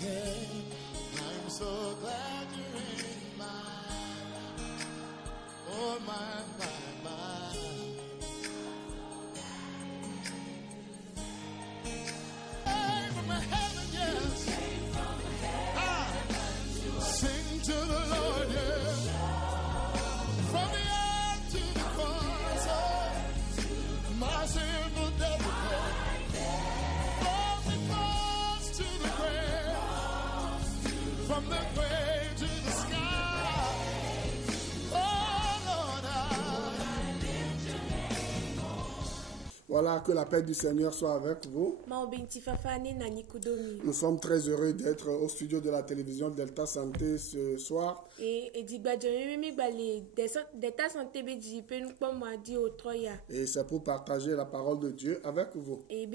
Hey, I'm so glad you're in my life. Oh, my. Hey, from heaven, yes. Sing to the Lord, yes. From the earth to the cross, oh, my sinful death. From the cross to the grave, from the grave to the sky. Oh Lord, Voilà, que la paix du Seigneur soit avec vous. Nous sommes très heureux d'être au studio de la télévision Delta Santé ce soir. Et c'est pour partager la parole de Dieu avec vous. Et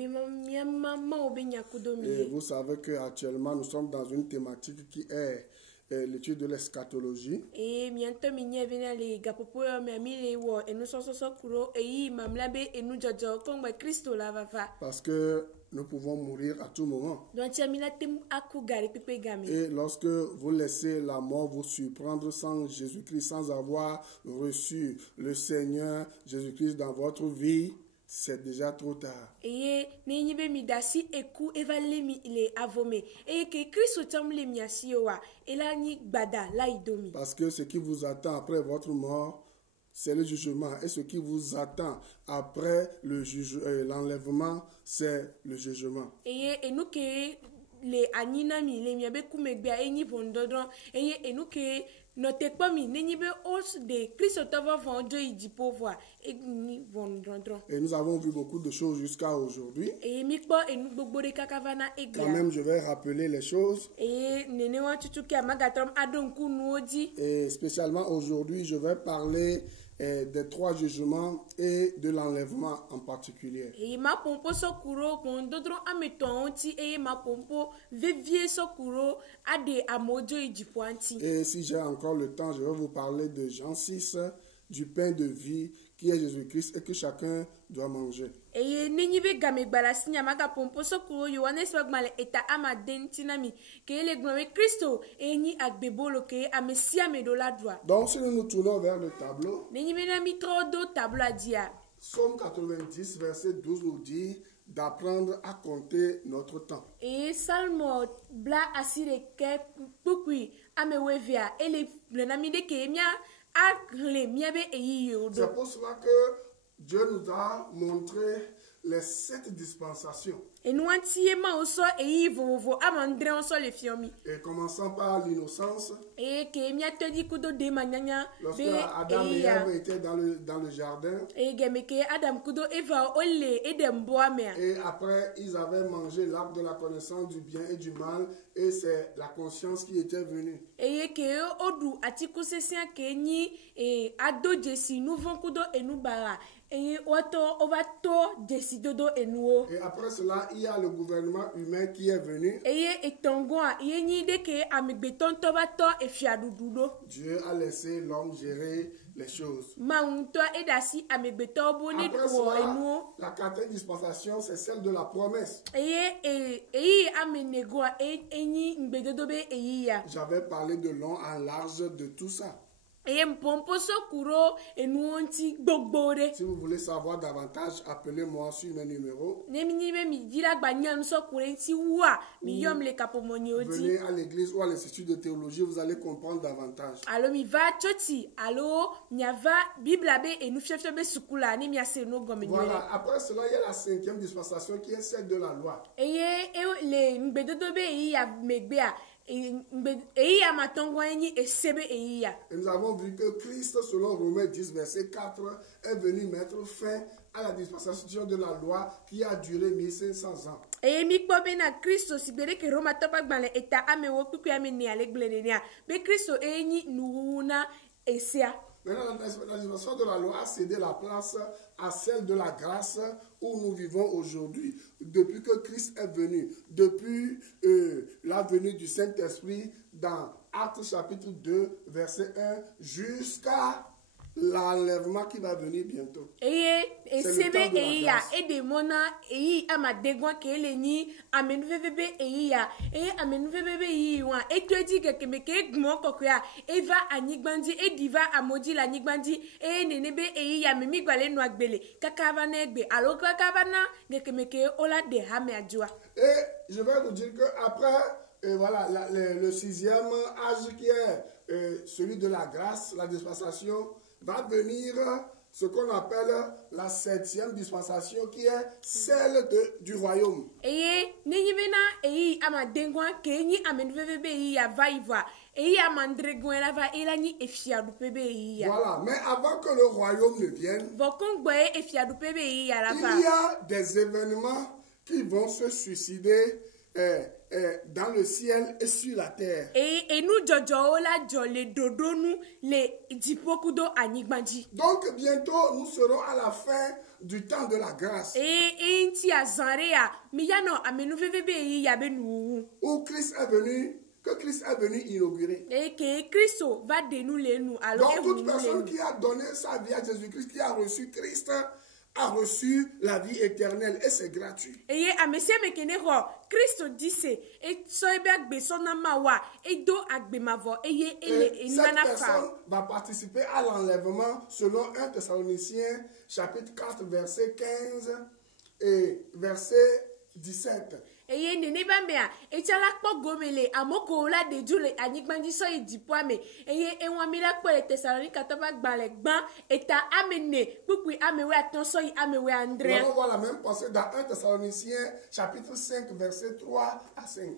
vous savez qu'actuellement nous sommes dans une thématique qui est l'étude de l'eschatologie. Parce que nous pouvons mourir à tout moment. Et lorsque vous laissez la mort vous surprendre sans Jésus-Christ, sans avoir reçu le Seigneur Jésus-Christ dans votre vie, c'est déjà trop tard. Parce que ce qui vous attend après votre mort, c'est le jugement. Et ce qui vous attend après l'enlèvement, c'est le jugement. Et nous avons vu beaucoup de choses jusqu'à aujourd'hui. Quand même, je vais rappeler les choses. Et spécialement aujourd'hui, je vais parler des 3 jugements et de l'enlèvement en particulier. Et si j'ai encore le temps, je vais vous parler de Jean 6, du pain de vie qui est Jésus-Christ et que chacun doit manger. Donc si nous nous tournons vers le tableau, Psaume 90, verset 12 nous dit d'apprendre à compter notre temps. C'est pour cela que Dieu nous a montré les 7 dispensations. Et commençant par l'innocence, lorsque Adam et Ève étaient dans le jardin, et après ils avaient mangé l'arbre de la connaissance du bien et du mal, et c'est la conscience qui était venue. Et après cela, il y a le gouvernement humain qui est venu. Dieu a laissé l'homme gérer les choses. Après cela, la 4e dispensation, c'est celle de la promesse. J'avais parlé de long en large de tout ça. Si vous voulez savoir davantage, appelez-moi sur mes numéros. Venez à l'église ou à l'institut de théologie, vous allez comprendre davantage. Voilà, après cela, il y a la 5e dispensation qui est celle de la loi. Et nous avons vu que Christ, selon Romains 10, verset 4, est venu mettre fin à la dispensation de la loi qui a duré 1500 ans. Maintenant, la dispensation de la loi a cédé la place à celle de la grâce où nous vivons aujourd'hui. Depuis que Christ est venu, depuis la venue du Saint-Esprit dans Actes chapitre 2, verset 1, jusqu'à l'enlèvement qui va venir bientôt. C'est le temps de la grâce. Et je vais vous dire qu'après, voilà, le sixième âge qui est celui de la grâce, la dispensation, va venir ce qu'on appelle la septième dispensation qui est celle du royaume. Voilà, mais avant que le royaume ne vienne, il y a des événements qui vont se suicider dans le ciel et sur la terre. Donc bientôt nous serons à la fin du temps de la grâce. Où Christ est venu, que Christ est venu inaugurer. Donc toute personne qui a donné sa vie à Jésus-Christ, qui a reçu Christ, a reçu la vie éternelle et c'est gratuit. Cette personne va participer à l'enlèvement selon 1 Thessaloniciens chapitre 4 verset 15 et verset 17. Et on voit la même pensée dans 1 Thessaloniciens chapitre 5 verset 3 à 5.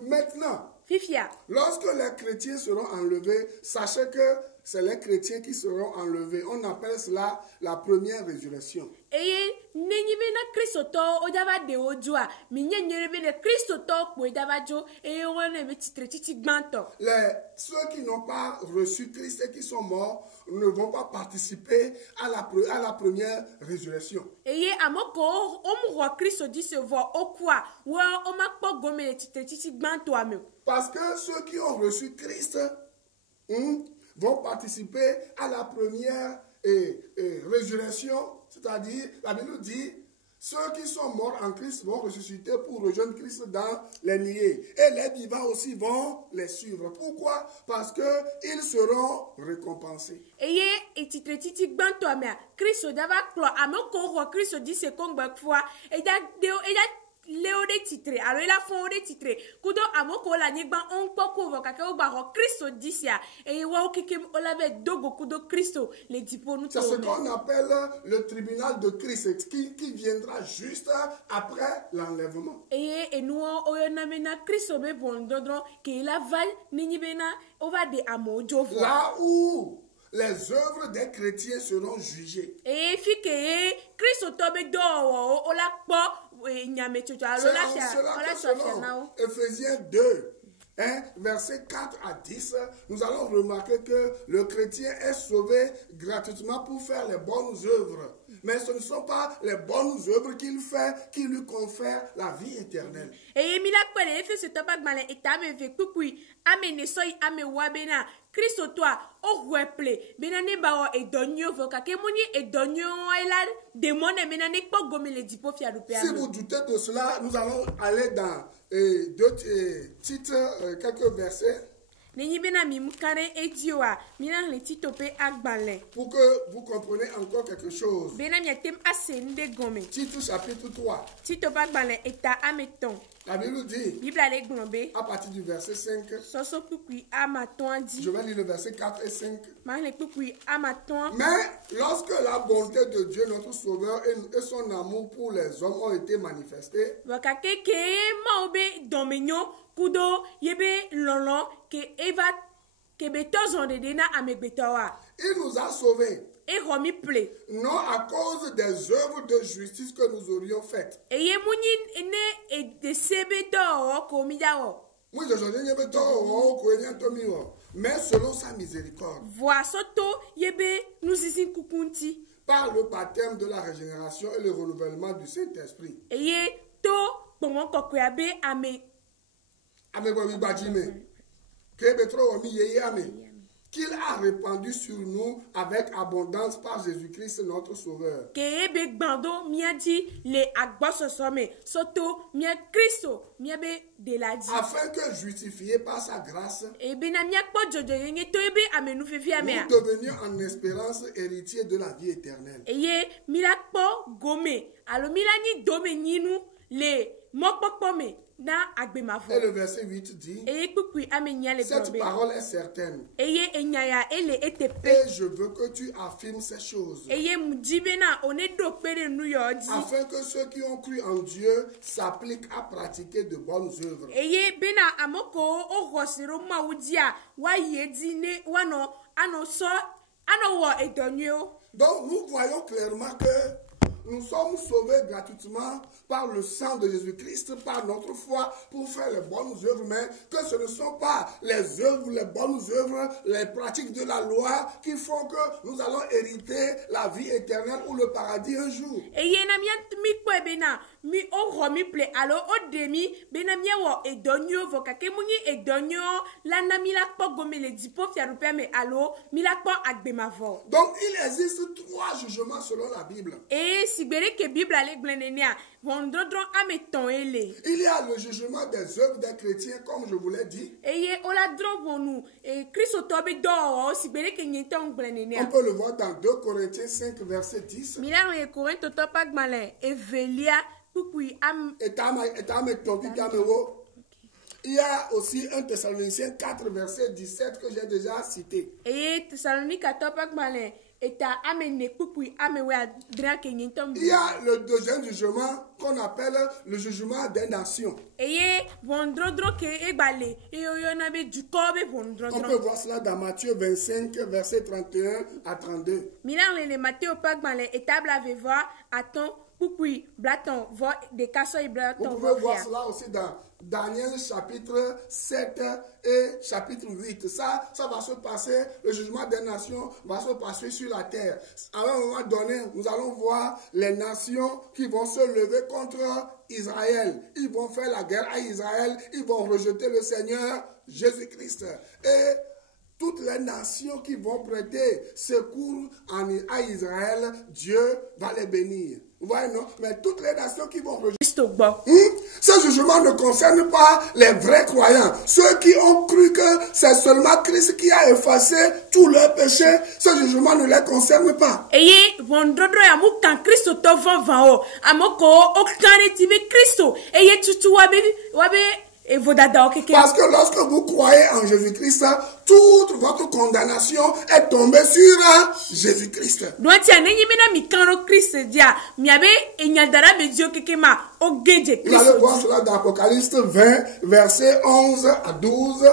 Maintenant, lorsque les chrétiens seront enlevés, sachez que c'est les chrétiens qui seront enlevés. On appelle cela la première résurrection. Ceux qui n'ont pas reçu Christ et qui sont morts ne vont pas participer à la première résurrection. Parce que ceux qui ont reçu Christ vont participer à la première résurrection, c'est-à-dire, la Bible dit, ceux qui sont morts en Christ vont ressusciter pour rejoindre Christ dans les nuées. Et les vivants aussi vont les suivre. Pourquoi? Parce qu'ils seront récompensés. Léodé titre, alors il a fondé titre. Kudo amoko la nigba on poko voka o baro Christo disia et wa okike olave dogo kudo Christo les dipo nous. C'est ce qu'on appelle le tribunal de Christ qui viendra juste après l'enlèvement. Et nous on na mena Christo be bon dodron que la val nini bena over de amojo. Là où les œuvres des chrétiens seront jugées. Et fi que Christo tobe do o la po. C'est en cela que selon Ephésiens 2, versets 4 à 10, nous allons remarquer que le chrétien est sauvé gratuitement pour faire les bonnes œuvres. Mais ce ne sont pas les bonnes œuvres qu'il fait qui lui confèrent la vie éternelle. Christo toi o weple benane bawo e donyo voka ke moni e donyo ela demone benane po gomele dipo fia du père. Si vous doutez de cela, nous allons aller dans deux titres, quelques versets. Pour que vous compreniez encore quelque chose. Titre chapitre 3. La Bible dit, à partir du verset 5, je vais lire le verset 4 et 5. Mais lorsque la bonté de Dieu, notre Sauveur, et son amour pour les hommes ont été manifestés, kudo yebe lolo ke eva ke betozo de dena amebetoa. Il nous a sauvés. Et romi ple. Non à cause des œuvres de justice que nous aurions faites. Et ye muni ne e de sebeto ko midao. Oui, je ne veux pas mais selon sa miséricorde. Vois soto yebe nous ici kukunti. Par le baptême de la régénération et le renouvellement du Saint-Esprit. Et ye to bon kokuabe ame qu'il a répandu sur nous avec abondance par Jésus-Christ notre Sauveur. Afin que justifiés par sa grâce, nous devenions en espérance héritiers de la vie éternelle. Et le verset 8 dit, cette parole est certaine. Et je veux que tu affirmes ces choses. Afin que ceux qui ont cru en Dieu s'appliquent à pratiquer de bonnes œuvres. Donc nous voyons clairement que nous sommes sauvés gratuitement par le sang de Jésus-Christ, par notre foi, pour faire les bonnes œuvres, mais que ce ne sont pas les œuvres, les bonnes œuvres, les pratiques de la loi qui font que nous allons hériter la vie éternelle ou le paradis un jour. Donc il existe 3 jugements selon la Bible. Il y a le jugement des œuvres des chrétiens, comme je vous l'ai dit. On peut le voir dans 2 Corinthiens 5, verset 10. Il y a aussi 1 Thessaloniciens 4, verset 17 que j'ai déjà cité. Il y a le deuxième jugement qu'on appelle le jugement des nations. On peut voir cela dans Matthieu 25, verset 31 à 32. Vous pouvez voir cela aussi dans Daniel chapitre 7 et chapitre 8. Ça va se passer, le jugement des nations va se passer sur la terre. À un moment donné, nous allons voir les nations qui vont se lever contre Israël. Ils vont faire la guerre à Israël. Ils vont rejeter le Seigneur Jésus-Christ. Et toutes les nations qui vont prêter secours à Israël, Dieu va les bénir. Vous voyez, non? Mais toutes les nations qui vont rejeter. Ce jugement ne concerne pas les vrais croyants. Ceux qui ont cru que c'est seulement Christ qui a effacé tous leurs péchés, ce jugement ne les concerne pas. Parce que lorsque vous croyez en Jésus-Christ, toute votre condamnation est tombée sur Jésus-Christ. Vous allez voir cela dans Apocalypse 20, versets 11 à 12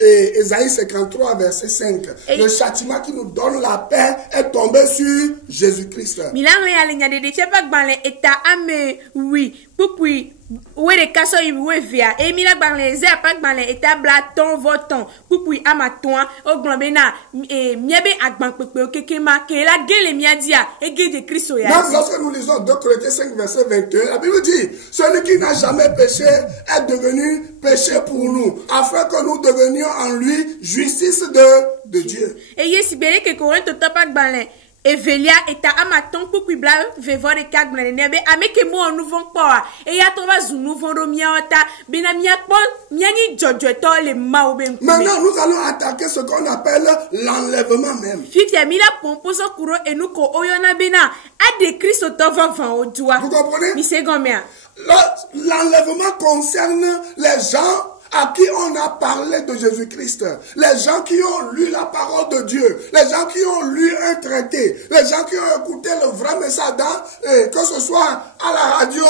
et Ésaïe 53, verset 5. Le châtiment qui nous donne la paix est tombé sur Jésus-Christ. Même lorsque nous lisons 2 Corinthiens 5, verset 21, la Bible dit, celui qui n'a jamais péché est devenu péché pour nous, afin que nous devenions en lui justice de Dieu. Evelia eta amaton pour bla vevo de kagbla nebe ameke mo nouveau poa et ya trova zu nouveau romiata binamia po miani jojo to le maube. Maintenant nous allons attaquer ce qu'on appelle l'enlèvement même. Fitia mila pomposo kuro enuko oyona bena ade Christ to van o doa. Vous comprenez? Mi segomia. L'enlèvement concerne les gens à qui on a parlé de Jésus-Christ, les gens qui ont lu la parole de Dieu, les gens qui ont lu un traité, les gens qui ont écouté le vrai message, que ce soit à la radio,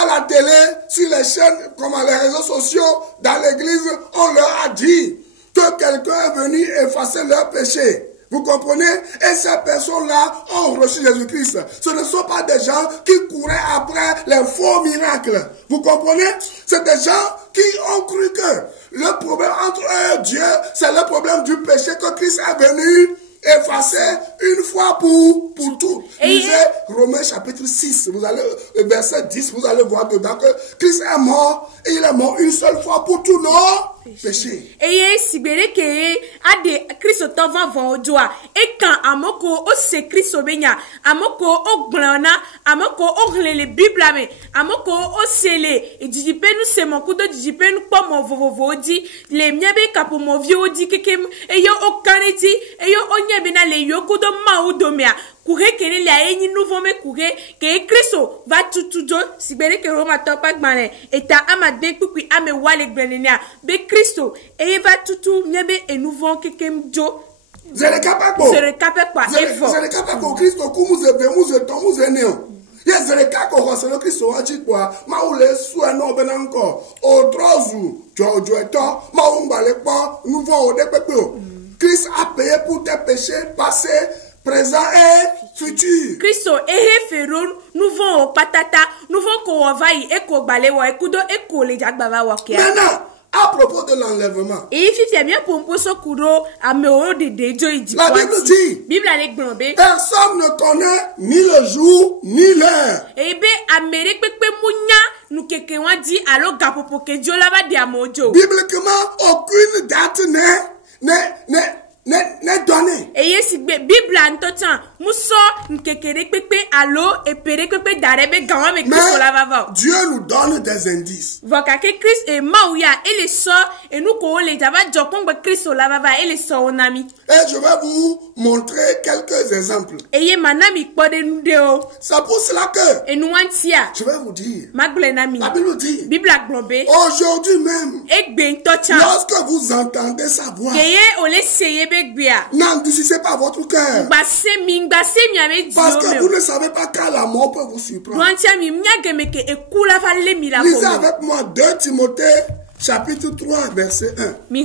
à la télé, sur les chaînes, comme à les réseaux sociaux, dans l'église, on leur a dit que quelqu'un est venu effacer leurs péchés. Vous comprenez? Et ces personnes-là ont reçu Jésus-Christ. Ce ne sont pas des gens qui couraient après les faux miracles. Vous comprenez? C'est des gens qui ont cru que le problème entre eux et Dieu, c'est le problème du péché que Christ est venu effacé une fois pour tout. Lisez Romains chapitre 6, vous allez, verset 10, vous allez voir dedans que Christ est mort et il est mort une seule fois pour tous nos péchés. Et si bien que ade Christ tova vonjoa et quand amoko o se Christ obenya amoko o glana amoko o le Bible ame amoko o sele et dijipe nous c'est mon coup de dijipe nous pas mon vovo di les miabe kapo mon vieux di kekem et yo o kaneti et yo onye bena le yo kudo maudomia courir que les aïni nouveau me courir que Christo va tout si bien que Roma topak mané et ta amade puis ame wale gbenenia be Christo et va tout miabe et nouveau kekem jo c'est le capable c'est le capable Christo kumu tomu zeneo yes c'est le capable c'est le Christo achi kwa ma ule sou no benanko o trozu jojo eto ma umbale pa nouveau de pepeo Christ a payé pour tes péchés passés présent et futur. Christo ehe feron nous vont au patata nous vont ko vai e ko bale wa ekudo e ko le jagbava wa kia. Maintenant, à propos de l'enlèvement. Et il fait bien pour poso kuro ameo de dejo idi. La Bible dit. Bible avec grombe. Personne ne connaît ni le jour ni l'heure. Et be Amérique pepe munya nous keke wa di alo gapopo ke jo lava di amojo. Bibliquement, aucune date n'est donné. Et yes, Bible en tout temps, muso nkekere pepe alo et pere pepe darebe gawa me Christ la vava. Dieu nous donne des indices. Voka ke Christ et mauya et les so et nous ko le java jokong be Christ la vava et les so onami. Et je vais vous montrer quelques exemples. Et ye manami pode nous deo. C'est pour cela que et nous antia. Je vais vous dire. Maglenami. La Bible dit. Bible a globé. Aujourd'hui même. Et ben tochan. Lorsque vous entendez sa voix. Keye ole seye n'endurcissez pas votre cœur. Parce que vous ne savez pas quand la mort peut vous surprendre. Lisez avec moi 2 Timothée chapitre 3 verset 1. Et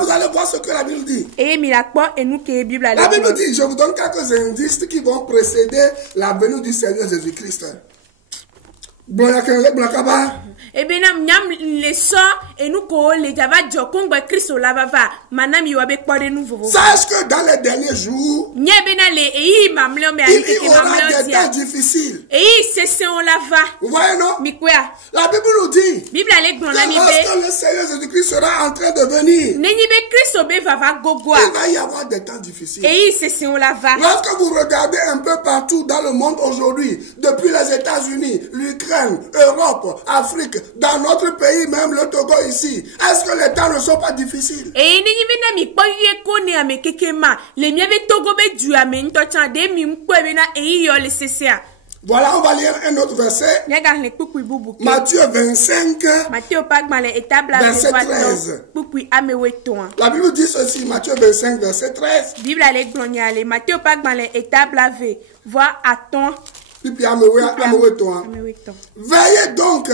vous allez voir ce que la Bible dit. La Bible dit, je vous donne quelques indices qui vont précéder la venue du Seigneur Jésus-Christ. Et bien, les sorts et nous les java jokongba Christo lavava manami wabe pore nouveau. Sache que dans les derniers jours, il y aura des temps difficiles. Et c'est on lava. Vous voyez non? La Bible nous dit que lorsque le Seigneur Jésus-Christ sera en train de venir, il va y avoir des temps difficiles. Et c'est on lava. Lorsque vous regardez un peu partout dans le monde aujourd'hui, depuis les États-Unis, l'Ukraine, Europe, Afrique, dans notre pays, même le Togo ici, est-ce que les temps ne sont pas difficiles? Voilà, on va lire un autre verset. Matthieu 25, verset 13. La Bible dit ceci, Matthieu 25, verset 13. Veillez donc,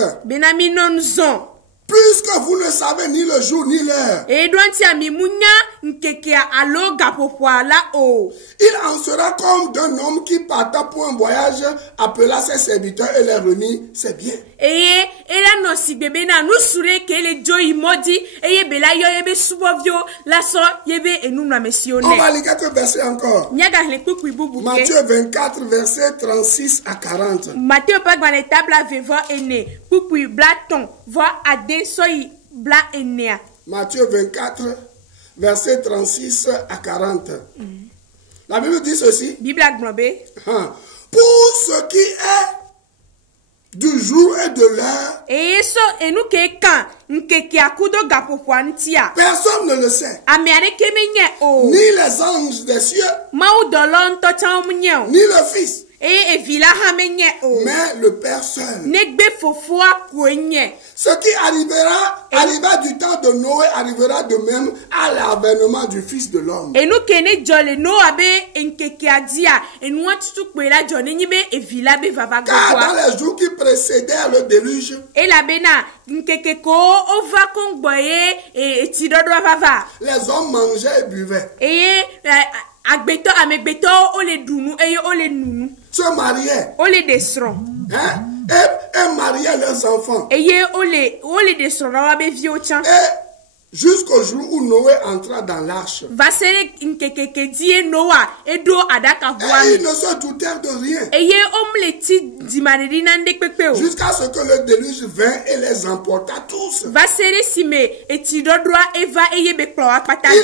puisque vous ne savez ni le jour ni l'heure. Il en sera comme d'un homme qui parta pour un voyage, appela ses serviteurs et leur remit ses biens. On va lire quelques versets encore. Matthieu 24, versets 36 à 40. Matthieu 24, verset 36 à 40. La Bible dit ceci. Pour ce qui est du jour et de l'heure, personne ne le sait. Ni les anges des cieux, ni le Fils, mais le Père seul. Ce qui arriva du temps de Noé arrivera de même à l'avènement du Fils de l'homme. Car dans les jours qui précédèrent le déluge, les hommes mangeaient et buvaient, se mariaient, et mariaient leurs enfants, et Jusqu'au jour où Noé entra dans l'arche. Et ils ne se doutèrent de rien. Jusqu'à ce que le déluge vint et les emporta tous. Il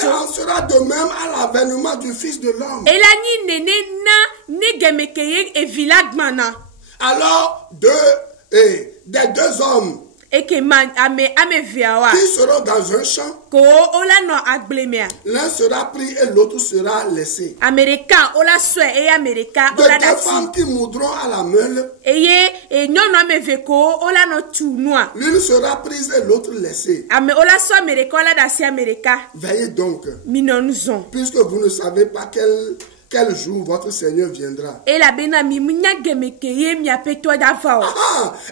en sera de même à l'avènement du Fils de l'homme. Alors, des deux hommes qui seront dans un champ, l'un sera pris et l'autre sera laissé. De deux femmes qui moudront à la meule, l'une sera prise et l'autre laissée. Veillez donc, puisque vous ne savez pas quel jour votre Seigneur viendra. Et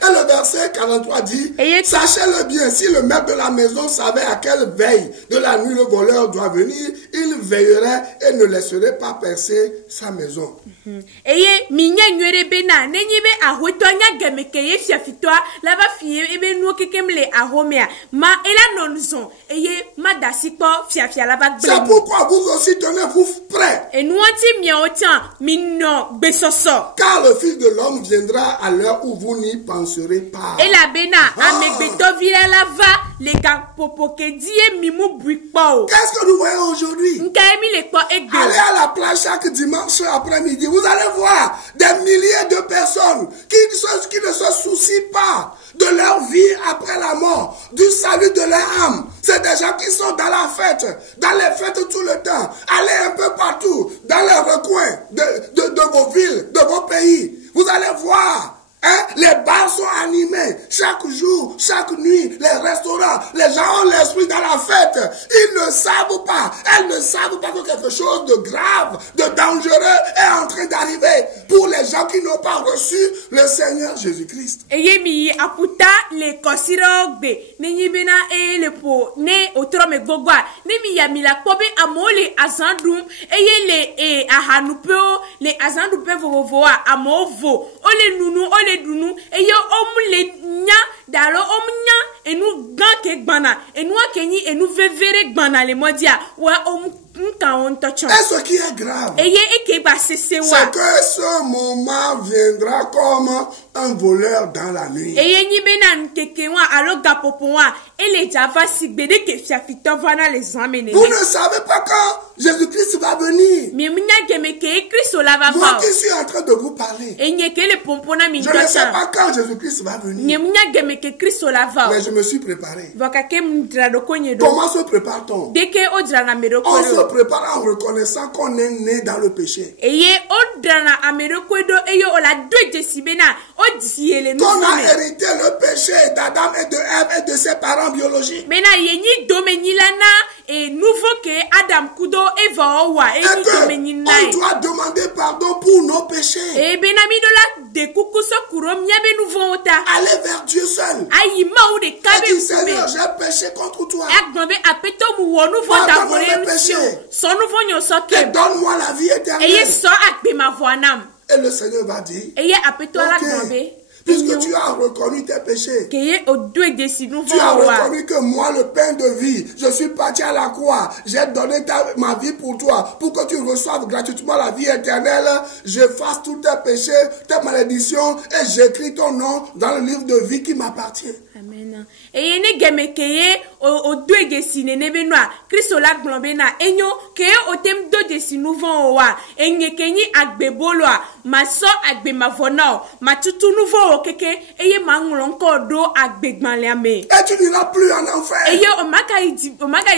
le verset 43 dit, sachez-le bien, si le maître de la maison savait à quelle veille de la nuit le voleur doit venir, il veillerait et ne laisserait pas percer sa maison. C'est pourquoi vous aussi tenez-vous prêts. Car le Fils de l'homme viendra à l'heure où vous n'y penserez pas. Qu'est-ce que nous voyons aujourd'hui? Allez à la plage chaque dimanche après-midi. Vous allez voir des milliers de personnes qui ne se soucient pas de leur vie après la mort, du salut de leur âme. C'est des gens qui sont dans la fête, dans les fêtes tout le temps. Allez un peu partout, dans les recoins de vos villes, de vos pays. Vous allez voir. Les bars sont animés chaque jour, chaque nuit, les restaurants, les gens ont l'esprit dans la fête. Ils ne savent pas, elles ne savent pas que quelque chose de grave, de dangereux est en train d'arriver pour les gens qui n'ont pas reçu le Seigneur Jésus-Christ. Et ce qui est grave, c'est que ce moment viendra comme un voleur dans la nuit. Vous ne savez pas quand Jésus-Christ va venir. Moi qui suis en train de vous parler, je ne sais pas quand Jésus-Christ va venir. Mais je me suis préparé. Comment se prépare-t-on? On se prépare en reconnaissant qu'on est né dans le péché. Qu'on a hérité le péché d'Adam et de Ève et de ses parents biologiques. Et on doit demander pardon pour nos péchés. Aller vers Dieu seul. Et dire, Seigneur, j'ai péché contre toi. Pardonne mes péchés. Et donne-moi la vie éternelle. Et le Seigneur va dire, ok, puisque tu as reconnu tes péchés, tu as reconnu que moi, le pain de vie, je suis parti à la croix, j'ai donné ma vie pour toi, pour que tu reçoives gratuitement la vie éternelle, j'efface tous tes péchés, tes malédictions, et j'écris ton nom dans le livre de vie qui m'appartient. Amen. Et ne gemekeye o do egesine ne benwa Kristo la globena enyo ke o tem do desi nouveau wa enyekenyi agbebolo maso agbe mavona matutu nouveau keke eye mangulon ko do agbegbanle ame. Et tu n'iras plus en enfer. Eye o maka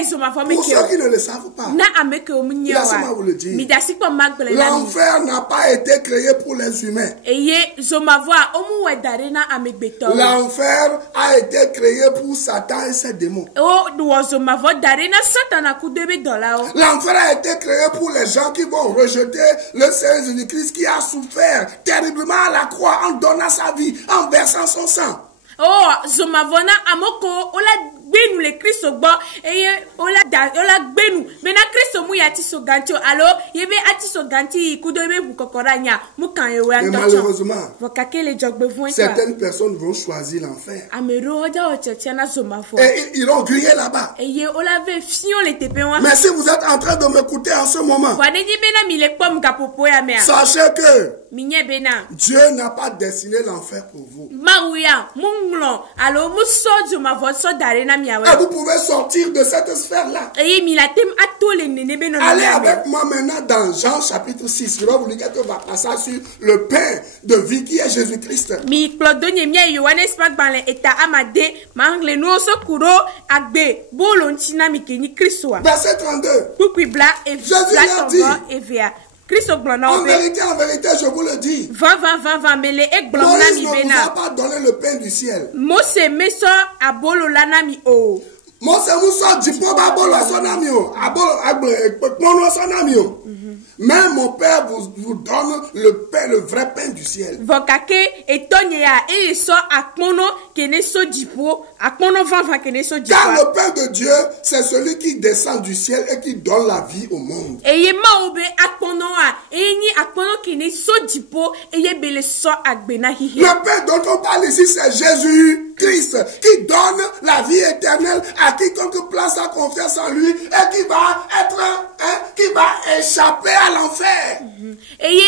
izo mafome pour ceux qui ne le savent pas. Na ameke o munyewa. Laissez-moi vous le dire. Midasi ko magbele. L'enfer n'a pas été créé pour les humains. Eye zo mavoa omu wedarena amegbeto. L'enfer a été créé pour Satan et ses démons. L'enfer a été créé pour les gens qui vont rejeter le Seigneur Jésus-Christ qui a souffert terriblement à la croix en donnant sa vie, en versant son sang. Oh, zomavona amoko ola gbenu le Kristo gbo eye ola gbenu mena Kristo mu ya tiso ganti alo yebe atiso ganti kudo yebe bukokoranya mu kan ewe mais malheureusement certaines personnes vont choisir l'enfer et ils iront griller là-bas. Mais si vous êtes en train de m'écouter en ce moment, sachez que Dieu n'a pas dessiné l'enfer pour vous. Et vous pouvez sortir de cette sphère-là. Allez avec moi maintenant dans Jean chapitre 6. Je vais vous lire quelques passages sur le pain de vie qui est Jésus-Christ. Verset 32. Jésus leur dit, en vérité, je vous le dis, Moïse ne vous a pas donné le pain du ciel. Mais mon Père vous donne le pain, le vrai pain du ciel. Car le pain de Dieu, c'est celui qui descend du ciel et qui donne la vie au monde. Le pain dont on parle ici, c'est Jésus-Christ qui donne la vie éternelle à quiconque place sa confiance en lui et qui va être, qui va échapper à l'enfer. Il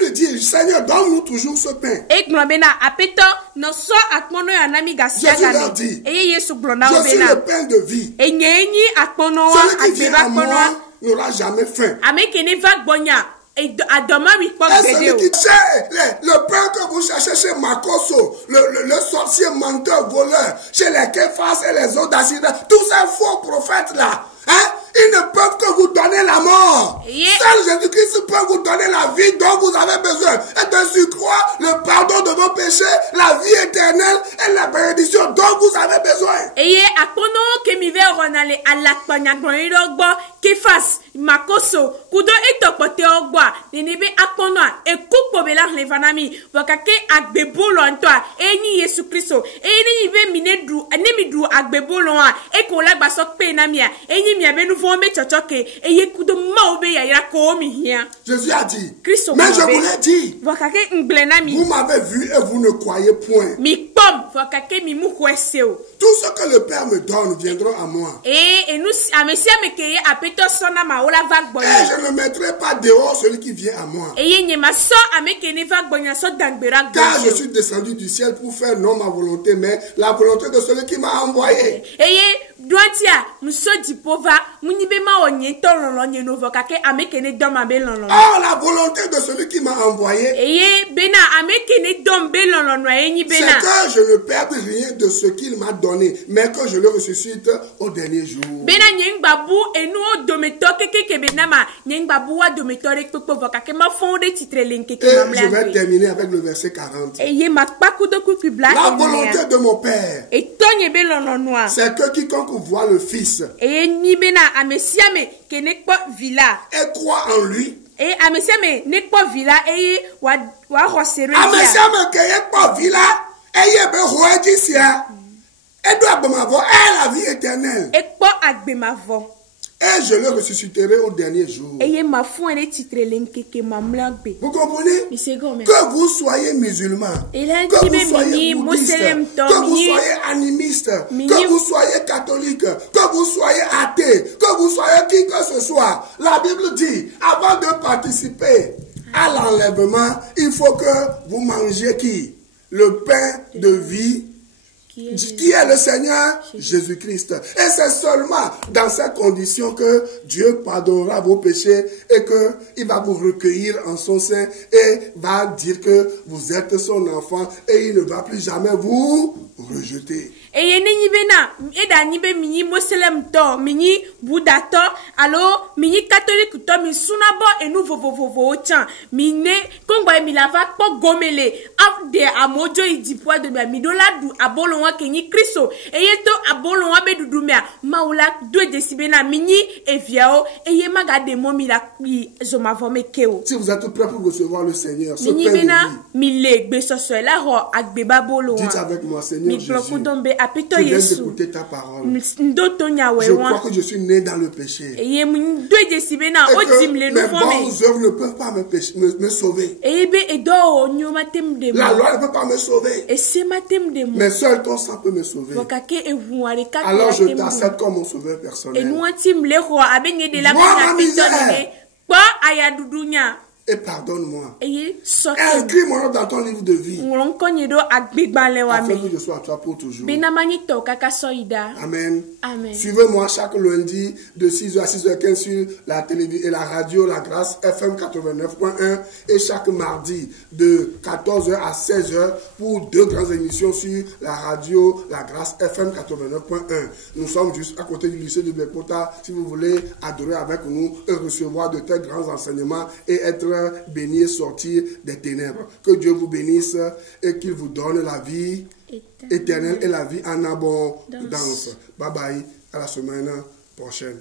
lui dit, Seigneur, donne-nous toujours ce pain. Jésus leur dit, je suis le pain de vie. Celui qui vient à moi n'aura jamais faim. Et celui qui sait le pain que vous cherchez chez Makoso, le sorcier menteur voleur, chez les Képhas et les autres d'accidents, tous ces faux prophètes là, ils ne peuvent que vous donner la mort. Seul Jésus-Christ peut vous donner la vie dont vous avez besoin. Et de surcroît, le pardon de vos péchés, la vie éternelle et la bénédiction dont vous avez besoin. Makoso kudo etokote ogwa nenebe akpono ekukobela levanami wakake agbebolo antoa eni Yesu Kristo eni ibe minedu anemidru agbebolo a ekola gbasok pe na mia eni mia benu vombe chochoke eye kudo maobe ya ira ko mi hia. Jésus a dit, mais je vous l'ai dit, wakake nglenami vous m'avez vu et vous ne croyez point. Mi pom wakake mi mu kweseo. Tout ce que le Père me donne viendra à moi. Et nous amesia mekeye apeto sona ma et je ne mettrai pas dehors celui qui vient à moi. Car je suis descendu du ciel pour faire non ma volonté, mais la volonté de celui qui m'a envoyé. Or la volonté de celui qui m'a envoyé, c'est que je ne perde rien de ce qu'il m'a donné, mais que je le ressuscite au dernier jour. Et je vais terminer avec le verset 40. La volonté de mon Père, c'est que quiconque voit le Fils et croit en lui, la vie éternelle. Et je le ressusciterai au dernier jour. Vous comprenez? Que vous soyez musulman, que vous soyez bouddhiste, que vous soyez animiste, que vous soyez catholique, que vous soyez athée, que vous soyez qui que ce soit, la Bible dit, avant de participer à l'enlèvement, il faut que vous mangiez qui? Le pain de vie, qui est le Seigneur Jésus-Christ. Et c'est seulement dans ces conditions que Dieu pardonnera vos péchés et qu'il va vous recueillir en son sein et va dire que vous êtes son enfant et il ne va plus jamais vous rejeter. Et mini Muslim to, mini Bouddha to, alors mini catholique to, mi sunabo et nous vovo chan, mine kongwa mi lava po gomele, de amojo idipwa de midola du abolo wa kenyi Kristo eyeto abolo wa be dudu mea maula do desibe na mini eviao eye maga de momi la zo mavome keo. Si vous êtes prêts pour recevoir le Seigneur, ce mini Père de bena vie, mile gbe soso la ho agbeba bolo wa. dites avec moi, Seigneur Jésus, je viens d'écouter ta parole. Je crois que je suis né dans le péché. Et que mes bonnes œuvres ne peuvent pas me sauver. La loi ne peut pas me sauver. Mais seul ton sang peut me sauver. Alors je t'accepte comme mon sauveur personnel. Vois ma misère. Et pardonne-moi. Inscris mon nom dans ton livre de vie. Afin que je sois à toi pour toujours. Amen. Amen. Suivez-moi chaque lundi de 6h à 6h15 sur la télévision et la radio La Grâce FM 89.1 et chaque mardi de 14h à 16h pour 2 grandes émissions sur la radio La Grâce FM 89.1. Nous sommes juste à côté du lycée de Bepota. Si vous voulez adorer avec nous et recevoir de tels grands enseignements et être béni et sortir des ténèbres. Que Dieu vous bénisse et qu'il vous donne la vie éternelle et la vie en abondance. Bye bye, à la semaine prochaine.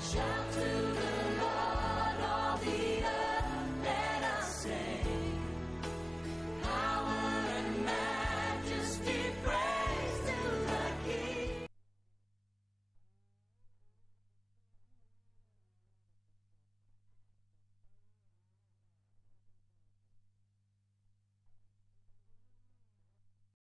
Shout to